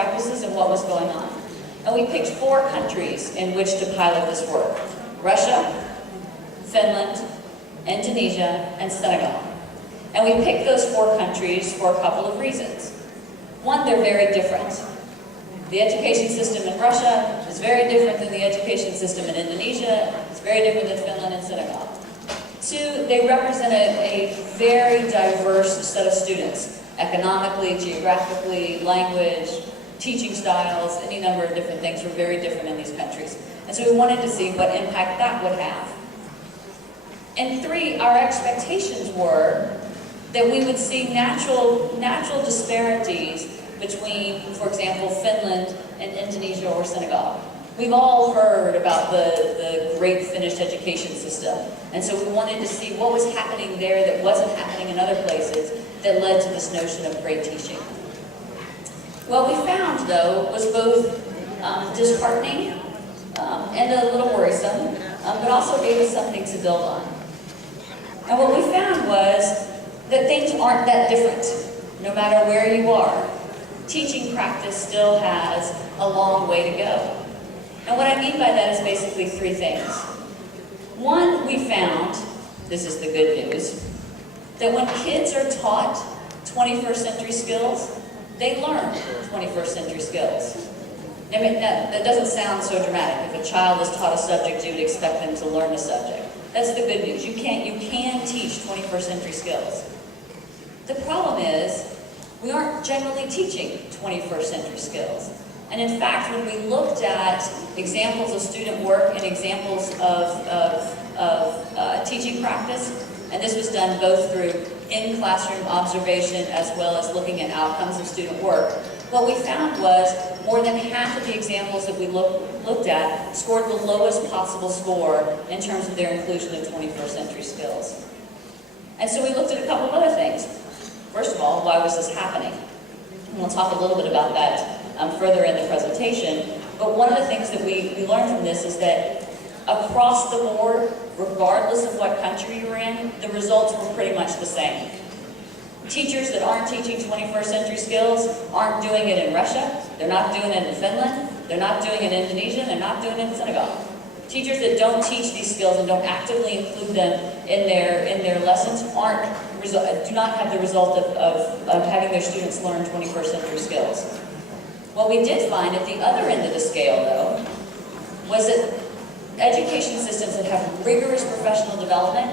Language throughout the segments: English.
practices and what was going on. And we picked 4 countries in which to pilot this work: Russia, Finland, Indonesia, and Senegal. And we picked those 4 countries for a couple of reasons. One, they're very different. The education system in Russia is very different than the education system in Indonesia. It's very different than Finland and Senegal. 2, they represent a very diverse set of students, economically, geographically, language, teaching styles, any number of different things were very different in these countries. And so we wanted to see what impact that would have. And 3, our expectations were that we would see natural disparities between, for example, Finland and Indonesia or Senegal. We've all heard about the great Finnish education system, and so we wanted to see what was happening there that wasn't happening in other places that led to this notion of great teaching. What we found, though, was both disheartening and a little worrisome, but also gave us something to build on. And what we found was that things aren't that different, no matter where you are. Teaching practice still has a long way to go. And what I mean by that is basically 3 things. One, we found, this is the good news, that when kids are taught 21st century skills, they learn 21st century skills. I mean, that doesn't sound so dramatic. If a child is taught a subject, you would expect them to learn the subject. That's the good news. You can teach 21st century skills. The problem is, we aren't generally teaching 21st century skills. And in fact, when we looked at examples of student work and examples of teaching practice, and this was done both through in-classroom observation as well as looking at outcomes of student work, what we found was more than half of the examples that we looked at scored the lowest possible score in terms of their inclusion of 21st century skills. And so we looked at a couple of other things. First of all, why was this happening? And we'll talk a little bit about that further in the presentation. But one of the things that we learned from this is that across the board, regardless of what country you're in, the results were pretty much the same. Teachers that aren't teaching 21st century skills aren't doing it in Russia, they're not doing it in Finland, they're not doing it in Indonesia, they're not doing it in Senegal. Teachers that don't teach these skills and don't actively include them in their lessons do not have the result of having their students learn 21st century skills. What we did find at the other end of the scale, though, was that education systems that have rigorous professional development,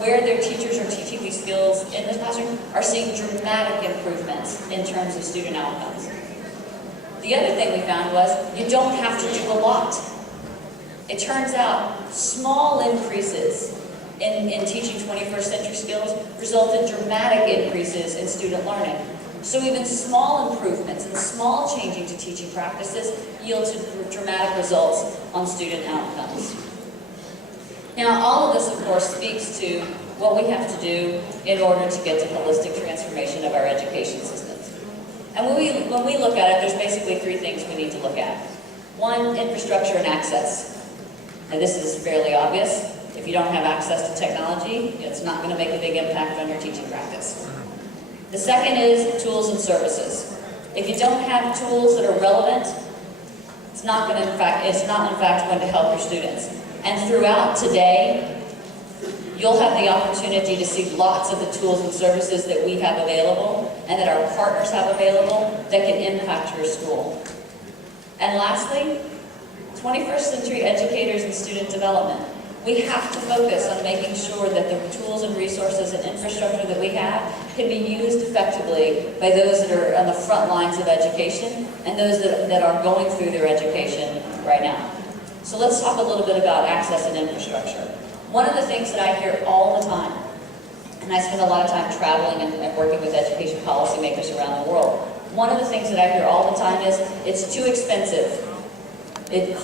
where their teachers are teaching these skills in the classroom, are seeing dramatic improvements in terms of student outcomes. The other thing we found was you don't have to do a lot. It turns out small increases in teaching 21st century skills result in dramatic increases in student learning. So even small improvements and small changing to teaching practices yield to dramatic results on student outcomes. Now, all of this, of course, speaks to what we have to do in order to get to holistic transformation of our education systems. And when we look at it, there's basically 3 things we need to look at. 1, infrastructure and access. And this is fairly obvious. If you don't have access to technology, it's not going to make a big impact on your teaching practice. The second is tools and services. If you don't have tools that are relevant, it's not in fact going to help your students. And throughout today, you'll have the opportunity to see lots of the tools and services that we have available and that our partners have available that can impact your school. And lastly, 21st century educators and student development. We have to focus on making sure that the tools and resources and infrastructure that we have can be used effectively by those that are on the front lines of education and those that are going through their education right now. So let's talk a little bit about access and infrastructure. One of the things that I hear all the time, and I spend a lot of time traveling and working with education policymakers around the world, one of the things that I hear all the time is, it's too expensive. It